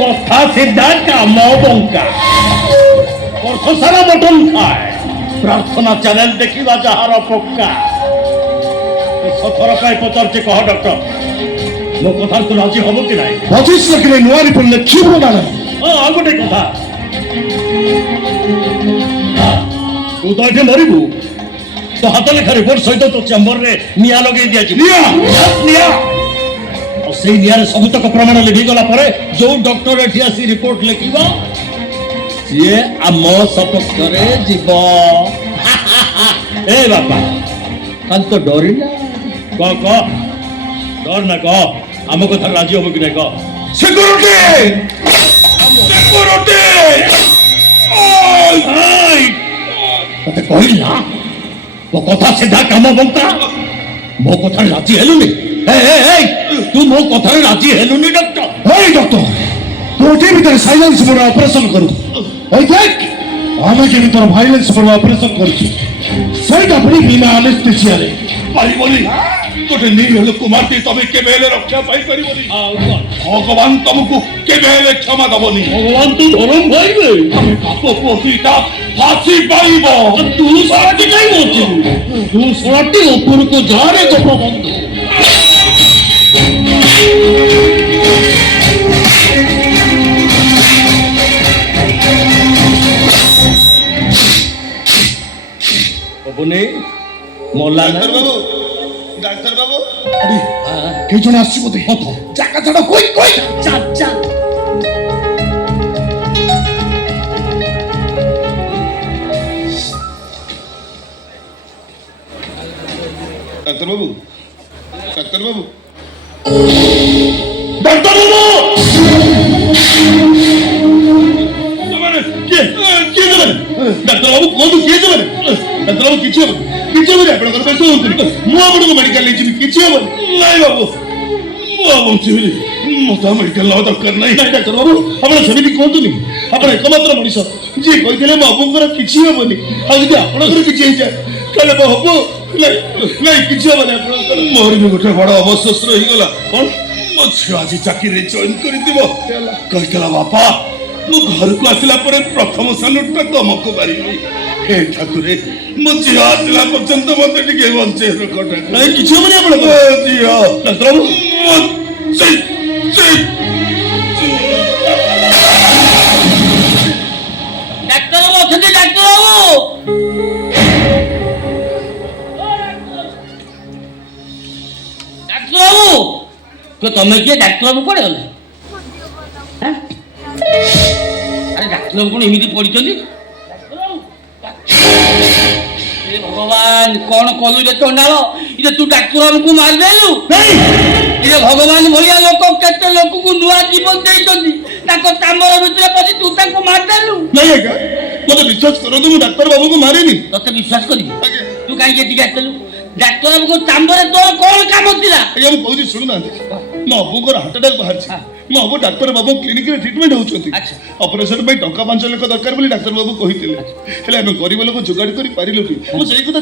কথা সিদ্ধা কাম বঙ্কা অর্থ সারা মটন খায় প্রার্থনা চ্যানেল দেখিবা যাহার পক্কা সথর পাই পচারছে কহ ডক্টর ମୋ କଥାରେ ତୁ ରାଜି ହବ କି ନାହିଁ 25 ଲକ୍ଷରେ ନୂଆ ରିପୋର୍ଟ ଲେଖିବ ନା ନାହିଁ? ହଁ ଆଉ ଗୋଟେ କଥା ତୁ ତ ଏଠି ମରିବୁ ତୋ ହାତ ଲେଖା ରିପୋର୍ଟ ସହିତ ତୋ ଚେମ୍ବରରେ ନିଆଁ ଲଗେଇ ଦିଆଯିବ ନିଆଁ ଆଉ ସେଇ ନିଆଁରେ ସବୁତକ ପ୍ରମାଣ ଲିଭିଗଲା ପରେ ଯୋଉ ଡକ୍ଟର ଏଠି ଆସି ରିପୋର୍ଟ ଲେଖିବ ସିଏ ଆମ ସପକ୍ଷରେ ଯିବ ଏ ବାପା କାଲି ତ ଡରିଲା କହ ଡର ନା କହ ଆମ କଥା ରାଜି ହବ କି ନାହିଁ କହ ସିକ୍ୟୁରିଟି ତତେ କହିଲି ନା ମୋ କଥା ସିଧା କାମ ବଙ୍କା ମୋ କଥାରେ ରାଜି ହେଲୁନି ତୁ ମୋ କଥାରେ ରାଜି ହେଲୁନି ଡକ୍ଟର ଡକ୍ଟର ତୁ ଏଠି ଭିତରେ ସାଇଲେନ୍ସ ମୋଡ ଅପରେସନ କରୁ ଦେଖ ଆମେ କେମିତି ତୋର ଭାଇଲେନ୍ସ ମୋଡ ଅପରେସନ କରୁଛୁ ସେଇଟା ପୁଣି ବିନା ଆନେସ୍ଥେସିଆରେ পারিবনি গোটে নিরীহ লোক মারতে তবে কেবে হেলে রক্ষা পাই পারিবনি ভগবান তমকু কেবে হেলে ক্ষমা দবনি ভগবান তু ধরম ভাইবে আমি পাপ পতিতা ফাঁসি পাইব তু সরাটি কাই বলছিস তু সরাটি উপরকু ঝাড়ে গোপবন্ধু বনে মোল্লা না ডাক্তার বাবু কে জনে আসছি বোধে জায়গা ছাড়া কই চাচা ডাক্তার বাবু ডাক্তার বাবু ডাক্তার বাবু ডাক্তার বাবু কোন কিଏ যাবেন ডাক্তার বাবু କିଛି ହବନି ଆପଣଙ୍କର ବ୍ୟସ୍ତ ହୁଅନ୍ତୁନି ମୁଁ ଆପଣଙ୍କୁ ମେଡିକାଲ ନେଇଯିବି କିଛି ହବନି ନାଇଁ ବାବୁ ମୁଁ ଆଉ ବଞ୍ଚିବିନି ମତେ ଆଉ ମେଡିକାଲ ନେବା ଦରକାର ନାହିଁ ନାଇଁ ଡାକ୍ତର ବାବୁ ଆପଣ ସେମିତି କୁହନ୍ତୁନି ଆପଣ ଏକମାତ୍ର ମଣିଷ ଯିଏ କହିଥିଲେ ମୋ ବାବୁଙ୍କର କିଛି ହବନି ଆଉ ଯଦି ଆପଣଙ୍କର କିଛି ହେଇଯାଏ ତାହେଲେ ମୋ ହବ ନାଇଁ କିଛି ହବନି ଆପଣଙ୍କର ମୋର ବି ଗୋଟେ ବଡ ଅବଶୋଷ ରହିଗଲା କଣ ମୋ ଝିଅ ଆଜି ଚାକିରିରେ ଜଏନ୍ କରିଥିବ କହିଥିଲା ବାପା ମୁଁ ଘରକୁ ଆସିଲା ପରେ ପ୍ରଥମ ସାଲୁଟଟା ତମକୁ ମାରିବି ହେ ଠାକୁରେ ମୋ ଝିଅ ଆସିଲା ପର୍ଯ୍ୟନ୍ତ ମତେ ଟିକେ ବଞ୍ଚେଇ ରଖ ନାଇଁ କିଛି ହବନି ଆପଣ ଝିଅ ଡାକ୍ତର ବାବୁ ডাক্তার বাবু অଛନ୍ତି ডাক্তার বাবু ডাক্তার বাবু তো তুমি কি ডাক্তার বাবু কোড়ে গলে হ্যাঁ আরে ডাক্তার বাবু কোন এমিতি পড়িছন্তি ভগবান কোন কলু রে চন্ডাল ইরে তু ডাক্তার বাবুকে মারদেলু ইরে ভগবান ভলিয়া লোক কেতে লোকକୁ ନୂଆ ଜୀବନ ଦେଇଛନ୍ତି ତାଙ୍କ ଚାମର ଭିତରେ ପଶି ତୁ ତାଙ୍କୁ ମାରଦେଲୁ ନାଇଁ ଆଜ୍ଞା ମତେ ବିଶ୍ୱାସ କରନ୍ତୁ ମୁଁ ଡାକ୍ତର ବାବୁକୁ ମାରିନି ତତେ ବିଶ୍ୱାସ କରିବି ତୁ କାହିଁକି ଏଠିକି ଆସିଥିଲୁ ଡାକ୍ତର ବାବୁଙ୍କ ଚାମରେ ତୋର କଣ କାମ ଥିଲା ଆଜ୍ଞା ମୁଁ କହୁଛି ଶୁଣୁନାହାନ୍ତି ମୋ ବାବୁଙ୍କର ହାର୍ଟ ଆଟାକ୍ ବାହାରିଛି ମୋ ବାବୁ ଡାକ୍ତର ବାବୁ କ୍ଲିନିକରେ ଟ୍ରିଟମେଣ୍ଟ ହେଉଛନ୍ତି ଅପରେସନ ପାଇଁ ଟଙ୍କା 5 ଲକ୍ଷ ଦରକାର ବୋଲି ଡାକ୍ତର ବାବୁ କହିଥିଲେ ହେଲେ ଆମେ ଗରିବ ଲୋକ ଯୋଗାଡ଼ କରି ପାରିଲୁନି ମୁଁ ସେଇ କଥା